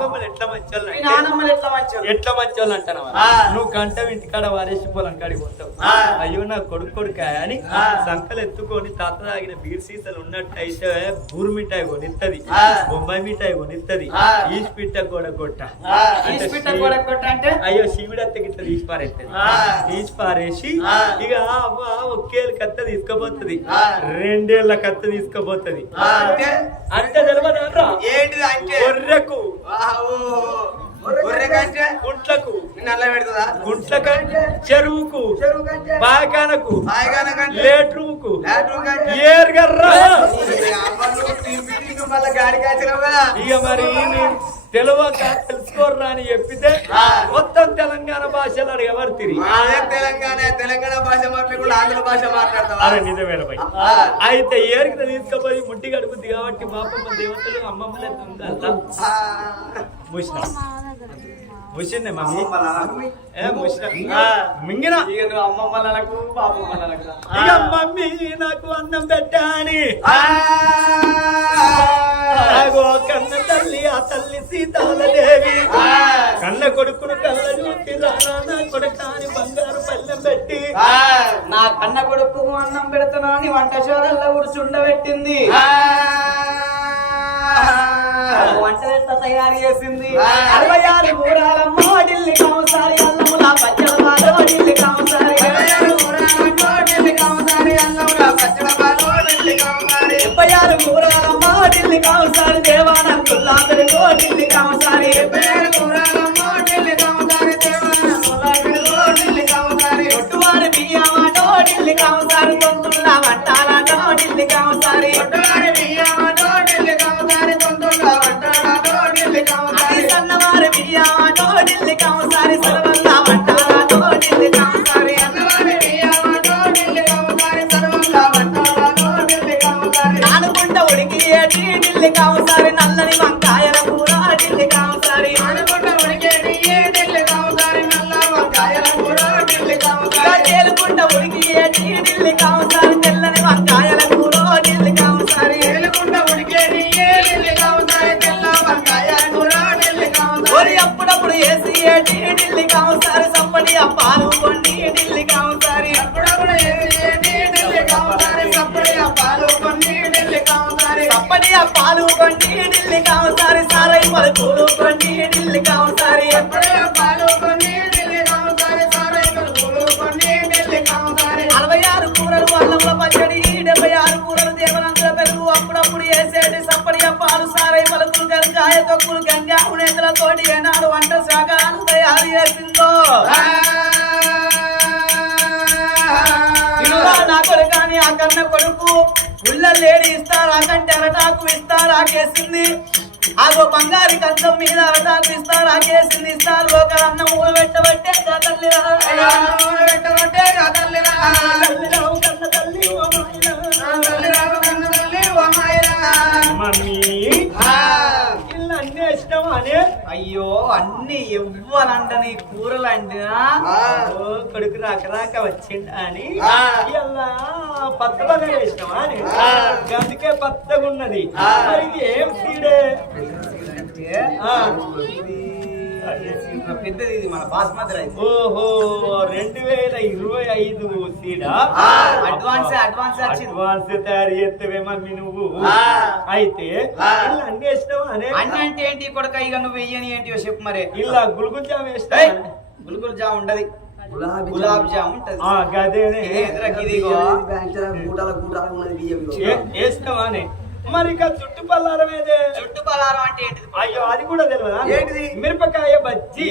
బాబమ్మలు ఎట్లా మంచోళ్ళు ఎట్లా మంచోళ్ళు అంటాను నువ్వు గంట ఇంటికాడ వారేసి పొలం కాడికి పోతావు అయ్యో నా కొడుక అని సంకలు ఎత్తుకొని తాత తాగిన బీర్ సీసాలు ఉన్నట్టయితే బూరు మిఠాయి కొనిస్తుంది బొంబాయి మిఠాయి కొనిస్తుంది ఈస్ పిట్ట కూడా కొట్ట అంటే అయ్యో శివుడత్త గిట్ల తీసి పారేస్తుంది తీసి పారేసి ఇక ఒకేళ్ళ కత్త తీసుకుపోతుంది 2 ఏళ్ల కత్త తీసుకుపోతుంది అంటే తెలియదు ఏంటిది అంటే గొర్రెకు గుంట్లకు గుంట్లకంటే చెరువుకు బాగానకు లేట్రూకు ఏర్గర్రా ఇక మరి తెలియక తెలుసుకోర్రా అని చెప్పితే మొత్తం తెలంగాణ భాషలు అడిగేవారు తిరిగి తెలంగాణ భాష మాట్లాడు ఆంధ్ర భాష మాట్లాడతాం అరే నిజమేన భయ్ అయితే ఏరికి తీసుకుపోయి ముట్టి గడుపుద్ది కాబట్టి బాపమ్మ దేవతలు అమ్మమ్మలే ముసిన ముసిందే మమ్మీ మింగిన అమ్మమ్మలకు పాపమ్మలకు ఇక మమ్మీ నాకు అన్నం పెట్టాని కన్న తల్లి ఆ తల్లి సీతాలదేవి కన్న కొడుకును కళ్ళ చూసి రానా కొడుకు అని బంగారు పల్లెం పెట్టి నా కన్న కొడుకు అన్నం పెడుతున్నా అని వంటశాలలో ఉడుచుండబెట్టింది వంట తయారు చేసింది 66 కూరాలమ్మ ఢిల్లీ కామసారి అల్లముల పచ్చల బాలో ఢిల్లీ కామసారి 66 కూరాలమ్మ ఢిల్లీ కామసారి అల్లముల పచ్చల బాలో ఢిల్లీ కామసారి 76 కూరాలమ్మ ఢిల్లీ కామసారి దేవానందుల్లాదరి గో ఢిల్లీ కామసారి 76 కూరాలమ్మ ఢిల్లీ కామసారి దేవానందుల్లాదరి గో ఢిల్లీ కామసారి ఒట్టువారి బియ్యమాటో ఢిల్లీ కామసారి తొంతుల్ల వంటాలాటో ఢిల్లీ కామసారి ఒట్టువారి బియ్యమాటో ఢిల్లీ కామసారి తొంతుల్ల వంటాలాటో ఢిల్లీ కామసారి సన్నవారి బియ్యమాటో ఢిల్లీ కామసారి సర్వల్ల వంటాలాటో ఢిల్లీ కామసారి సన్నవారి బియ్యమాటో ఢిల్లీ కామసారి సర్వల్ల వంటాలాటో ఢిల్లీ కామసారి నానుకుంట ఉడికి ఏటి ఢిల్లీ కామసారి నల్లని వంకాయల కూర ఢిల్లీ కామసారి నానుకుంట ఉడికేటి ఢిల్లీ కామసారి నల్ల వంకాయల కూర ఢిల్లీ కామసారి తేలుకుంట ఉడికి ఏటి ఢిల్లీ కామసారి తెల్లని వంకాయల కూర ఢిల్లీ కామసారి తేలుకుంట ఉడికేటి ఢిల్లీ కామసారి తెల్ల వంకాయల కూర ఢిల్లీ కామసారి అప్పుడప్పుడు ఏసి ఏటి ఢిల్లీ కామసారి సప్పటి అప్పాలు కొండి ఢిల్లీ కామసారి అప్పుడప్పుడు ఏసి ఏటి ఢిల్లీ కామసారి సప్పటి అప్పాలు కొండి ఢిల్లీ కామసారి సప్పటి అప్పాలు కొండి ఢిల్లీ కామసారి సారై పలుకులు కొండి ఢిల్లీ కామసారి అప్పుడే అప్పాలు కొండి ఢిల్లీ కామసారి సారై పలుకులు కొండి ఢిల్లీ కామసారి 66 కూరలు అల్లంలో పచ్చడి 76 కూరలు దేవనందుల పెరుగు అప్పుడప్పుడు వేసేటి సప్పడి అప్పాలు సారై పలుకులు గంగాయ తొక్కులు గంగా ఉనేతలతోటి ఏనాడు వంట శాఖలు తయారు చేసిందో నా కొడుకాని ఆ కన్న కొడుకు ఉళ్ళ లేడి ఇస్తారు అకంటే అరటాకు ఇస్తారు ఆకేసింది ఆగో బంగారు కంచం మీద అరటాకు ఇస్తారు ఆకేసింది ఇస్తారు ఒక అన్నం ఊరబెట్టబట్టే తల్లిరా పెట్టబట్టే తల్లిరా కన్న తల్లి మమ్మీ ఇల్లు అన్నీ ఇష్టం అని అయ్యో అన్ని ఇవ్వాలంట నీ కూరలు అంటేనా కొడుకు రాక వచ్చిండ అని ఇలా పచ్చగా ఇష్టమా అని అందుకే పచ్చగా ఉన్నది ఇది ఏం సీడే పెద్దది ఇది మన బాస్మతి రైస్ ఓహో 2025 సీడా అడ్వాన్స్ అడ్వాన్స్ తయారు చేస్తేవే మమ్మీ నువ్వు అయితే ఇలా అన్ని వేసినావా అనే అన్ని అంటే ఏంటి కొడుక ఇక నువ్వు వెయ్యని ఏంటి చెప్పు మరి ఇలా గులుగులు జామ్ వేస్తా గుల్గుల్ జామ్ ఉండదు గులాబ్ జామ్ ఉంటది వేసినావా అని మరి ఇక చుట్టు పల్లారం ఏదే చుట్టు పల్లారం అంటే ఏంటిది అయ్యో అది కూడా తెలియదా ఏంటిది మిరపకాయ బజ్జీ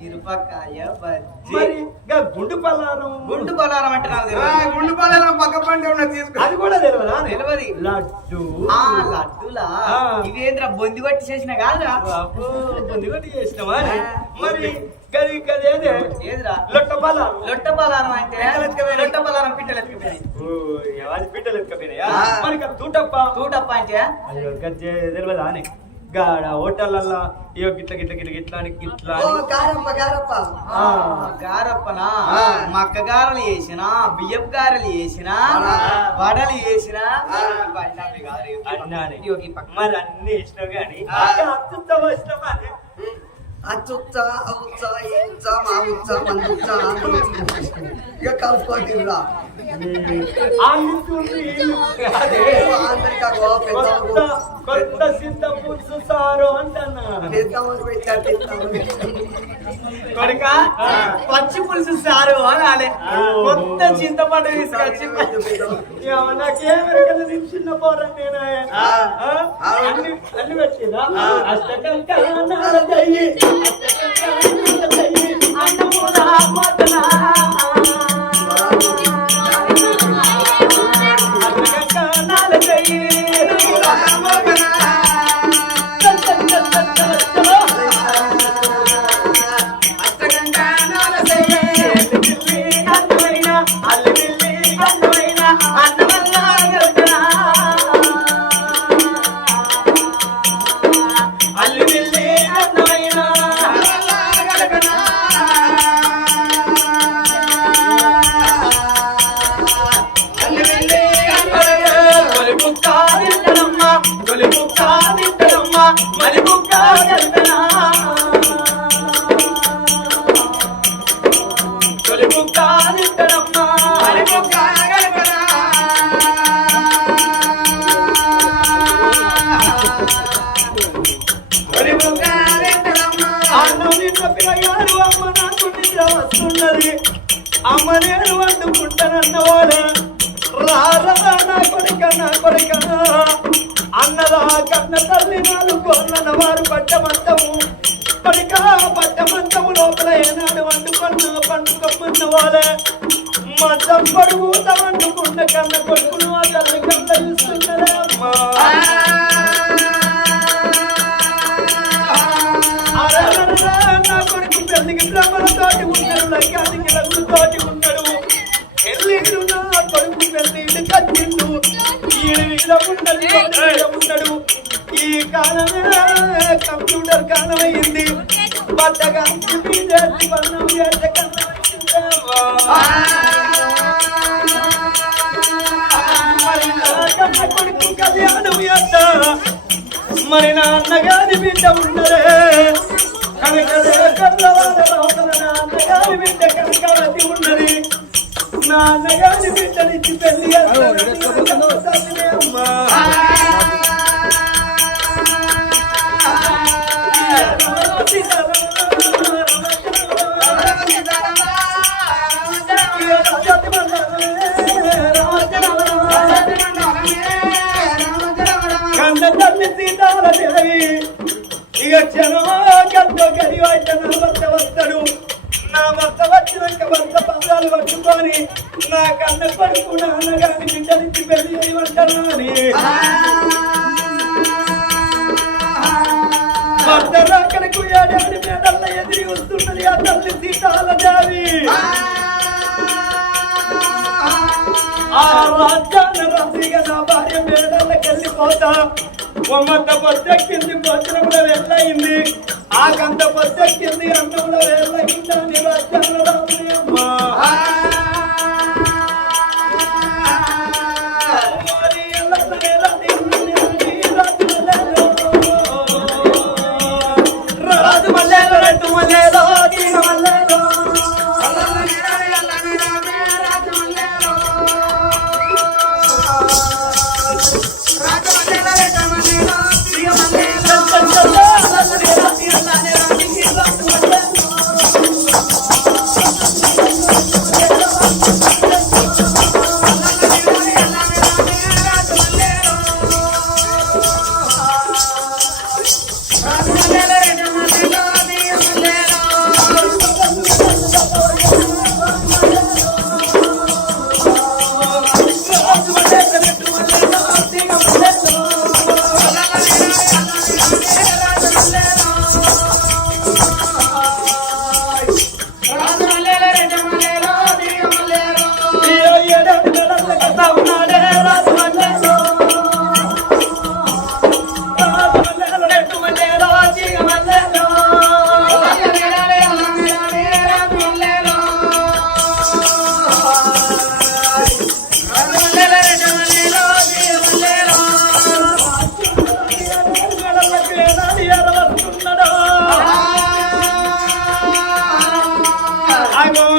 మిరపకాయ బజ్జీ మరి గుండు పల్లారం అంటే నాకు తెలియదు గుండు పల్లారం పక్క పంట ఉన్నది తీసుకో అది కూడా తెలియదా తెలియదు లడ్డు లడ్డులా ఇవేంద్ర బొంది కొట్టి చేసిన కాదురా బొంది కొట్టి చేసినావా మరి గదేదే ఏదిరా లొట్ట పల్లారం అంటే లొట్ట పల్లారం పిట్టలు ఎత్తుకుపోయినాయి పిట్టలు ఎత్తుకుపోయినాయా మరి తూటప్ప అంటే అయ్యో తెలియదా అని గాడ హోటళ్ళల్లో ఇగో గిట్ల గిట్ల గిట్ల గిట్ల అని గిట్ల ఓ అని. గారప్ప గారప్పనా మక్క గారెలు చేసిన బియ్యపు గారెలు చేసిన వడలు చేసిన అన్నానే మరి అన్ని ఇష్టం కానీ అత్యుత్తమ ఇష్టం అని అచ్చుచ్చా అవుచ్చా ఇంచా మా ఉచ్చా మన ఉచ్చా ఇక కలుపుకోండిరా అందరికీ కొత్త సింత పులుసు సారు అంటన్నా కొడుక పచ్చి పులుసు సారు అనాలే కొత్త చింతపండు తీసుకొచ్చి నాకేమెరకలు నిలిచిన పోరా నేను అన్ని పెట్టినా అష్టకంకాలయ్యి అన్నమునా మటనా అమ్మ నేను వండుకుంటానన్నవాడే రారా నా కొడుక అన్నదా కన్న తల్లి నాడు కొన్న వారు పట్టమంతము కొడుక పట్టమంతము లోపల ఏనాడు పండుకొమ్మన్న వాళ్ళే మంచం పడుగుత వండుకున్న కన్న కొడుకును ఆ తల్లి కన్న చూస్తున్నదే అమ్మా నా కొడుకు పెళ్లికి బ్రహ్మలతోటి ఉన్నాడు లక్ష్యానికి లగ్గుతోటి ఉన్నాడు ఎల్లిడు నా కొడుకు పెళ్లి కట్టిండు ఈడు మీద ఉన్నాడు ఈ కాలమే కంప్యూటర్ కాలం అయింది బద్దగా వర్ణం చేసే కాలం అయింది కొడుకు కళ్యాణం చేస్తా మరి నా అన్నగారి బిడ్డ ఉన్నదే నాన్నగారి బిడ్డ కనకావతి ఉన్నది నా అన్నగారి బిడ్డనిచ్చి పెళ్లి అమ్మా కన్న తల్లి సీతాలదేవి ఇక క్షణో గంటో గడివైతే నా భర్త వస్తాడు నా భర్త వచ్చినాక భర్త పదాలు పట్టుకొని నా కన్న కొడుకు నాన్నగారి బిడ్డనిచ్చి పెళ్లి చేయమంటాను అని భర్త రాకలకు ఏడాది మేడల్ల ఎదిరి వస్తున్నది ఆ తల్లి సీతాలదేవి ఆ రాజ్యాన్ని రాత్రిగా నా భార్య మేడల్లకి వెళ్ళిపోతా ఒమ్మంత పొద్దెక్కింది భోజనంలో వెళ్ళయింది ఆ కంత పొద్దెక్కింది అన్నంలో వెళ్ళయింది అని రాజ్యాన్ని రామయ్యమ్మ రాజు మల్లేలో రెడ్డు మల్లేలో తీగ మల్లేలో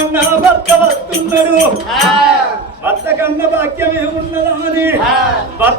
నా భర్త వస్తున్నాడు భర్త కన్న భాగ్యమే ఉన్నదా అని భర్త